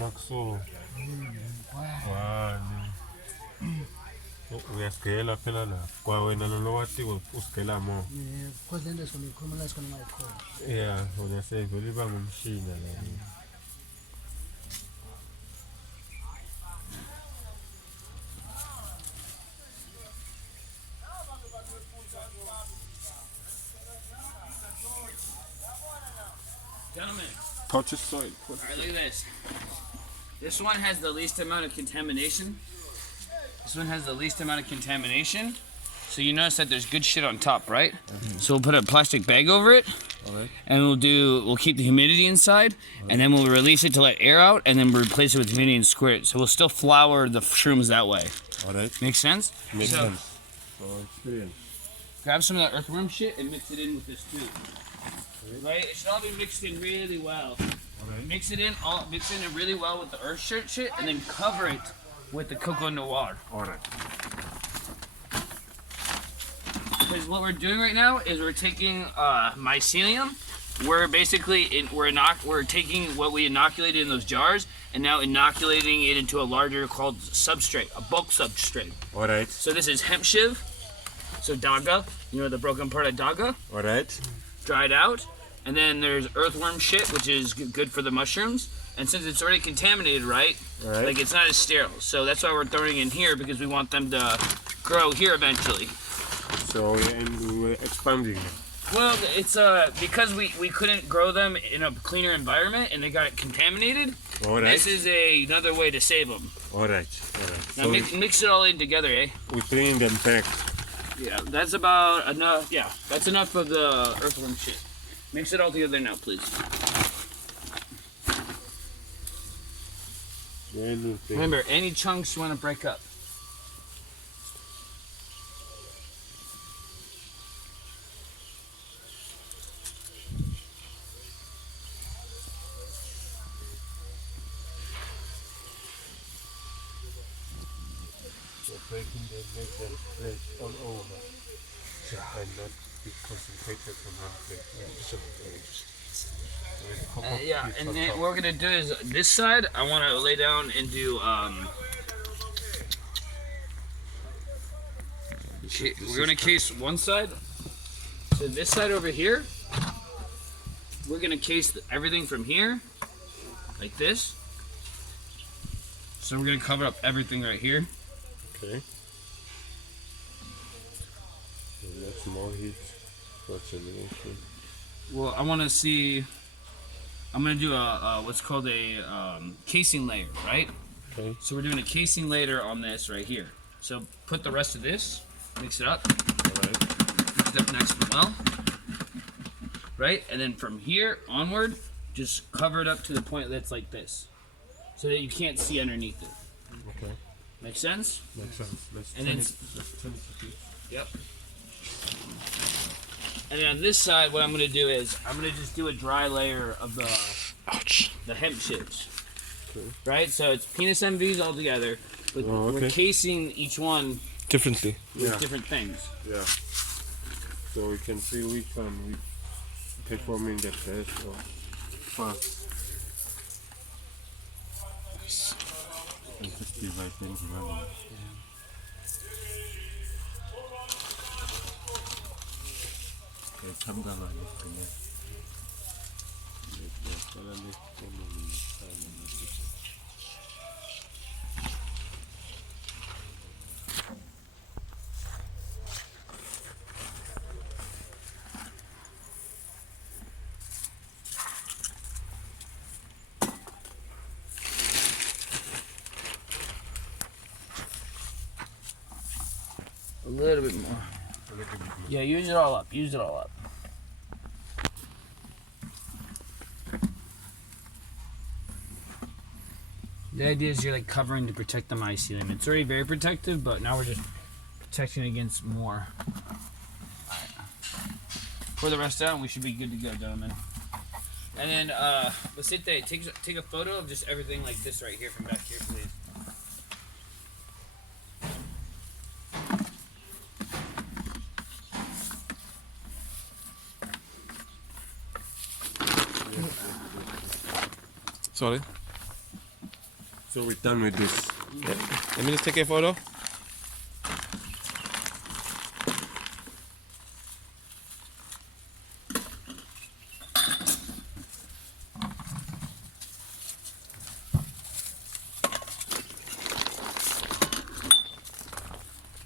Maxo. Wani. Uyasigela phela la. Kwa wena lo watiko usigela mo. Kodwa into esikhuluma la sikhona ngayikhona. Yeah, wena sevele iba ngumshina la. Gentlemen. Touch the soil. Alright, look at this. This one has the least amount of contamination. So you notice that there's good shit on top, right? So we'll put a plastic bag over it. Alright. And we'll keep the humidity inside, and then we'll release it to let air out, and then replace it with humidity and squirt. So we'll still flour the shrooms that way. Alright. Make sense? Makes sense. Experience. Grab some of that earthworm shit and mix it in with this too. Right? It should all be mixed in really well. Alright. Mix it in really well with the earth shit, and then cover it with the coco noir. Alright. Because what we're doing right now is we're taking mycelium. We're basically we're taking what we inoculated in those jars and now inoculating it into a larger called substrate, a bulk substrate. Alright. So this is hemp shiv, so daga, you know the broken part of daga, Alright. dried out, and then there's earthworm shit, which is good for the mushrooms. And since it's already contaminated, right? Alright. Like it's not as sterile. So that's why we're throwing it in here because we want them to grow here eventually. So we're expanding them. Well, it's because we couldn't grow them in a cleaner environment and they got contaminated. Alright. This is another way to save them. Alright. Now So mix it all in together, eh? we're bringing them back. Yeah, that's about enough. Yeah, that's enough of the earthworm shit. Mix it all together now, please. Remember, any chunks you want to break up. Breaking them, make them spread all over. And not be concentrated on one place. Yeah, and then what we're gonna do is this side. I want to lay down and do. We're gonna case one side. So this side over here, we're gonna case everything from here, like this. So we're gonna cover up everything right here. Okay. So that's more heat for simulation. Well, I want to see. I'm gonna do a what's called a casing layer, right? Okay. So we're doing a casing layer on this right here. So put the rest of this, mix it up, Alright. mix it up nice and well, right? And then from here onward, just cover it up to the point that's like this, so that you can't see underneath it. Okay. Make sense? Makes sense. Let's And turn then- it. Let's turn it to this. Yep. And then on this side, what I'm gonna do is I'm gonna just do a dry layer of the hemp shivs. Okay. Right? So it's penis MVs all together, but Oh, we're okay. casing each one Differently. with Yeah. different things. Yeah. So we can see which one we performing the best or fast. And just divide them together. A little bit more. Yeah, use it all up. Use it all up. The idea is you're like covering to protect the mycelium. It's already very protective, but now we're just protecting against more. Alright. Pour the rest out and we should be good to go, gentlemen. And then, let's sit there. Take a photo of just everything like this right here from back here, please. Sorry. So we're done with this. Let me just take a photo.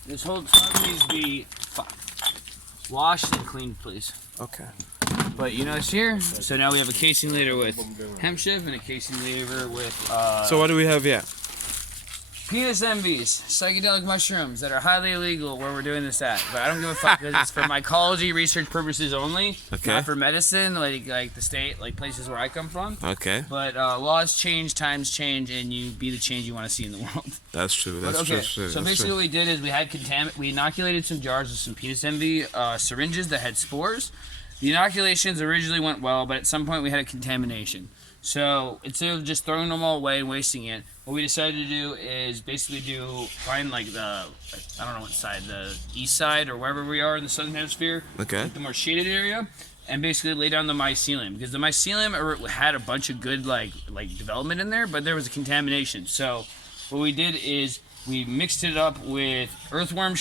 This whole tub needs to be washed and cleaned, please. Okay. But you know it's here. So now we have a casing layer with hemp shiv and a casing layer with So what do we have here? penis envies, psychedelic mushrooms that are highly illegal where we're doing this at. But I don't give a fuck because it's for mycology research purposes only. Okay. Not for medicine, like the state, like places where I come from. Okay. But laws change, times change, and you be the change you want to see in the world. That's true. But That's okay, true. so That's basically true. what we did is we inoculated some jars with some penis envy syringes that had spores. The inoculations originally went well, but at some point we had a contamination. So instead of just throwing them all away and wasting it, what we decided to do is basically find like I don't know what side, the east side or wherever we are in the southern hemisphere, Okay. the more shaded area, and basically lay down the mycelium because the mycelium had a bunch of good like development in there, but there was a contamination. So what we did is we mixed it up with earthworm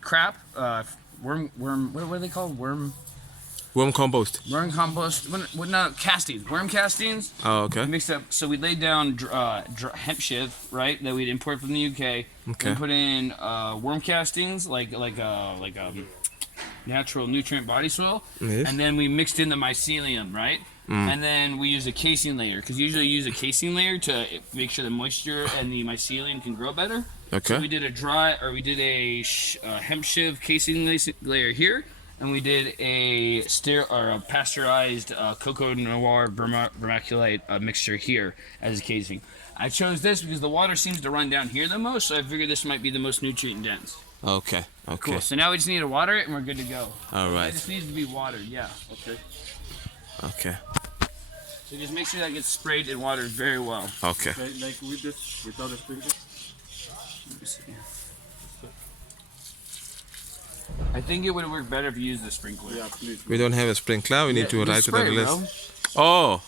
crap, worm. What are they called? Worm compost. compost. No, castings. Worm castings. Oh, okay. Mixed up. So we laid down hemp shiv, right, that we'd import from the UK. Okay. We put in worm castings, like natural nutrient body soil. Yes. And then we mixed in the mycelium, right? And then we used a casing layer because usually you use a casing layer to make sure the moisture and the mycelium can grow better. Okay. So we did a hemp shiv casing layer here. And we did a pasteurized coco noir vermiculite mixture here as a casing. I chose this because the water seems to run down here the most, so I figured this might be the most nutrient dense. Okay. Okay. Cool. So now we just need to water it, and we're good to go. All right. It just needs to be watered. Yeah. Okay. Okay. So just make sure that gets sprayed and watered very well. Okay. Like with this, without a sprinkler? Let me see. I think it would work better if you used the sprinkler. Yeah, please. We don't have a sprinkler. We need to Just write it on spray the it, list. Oh.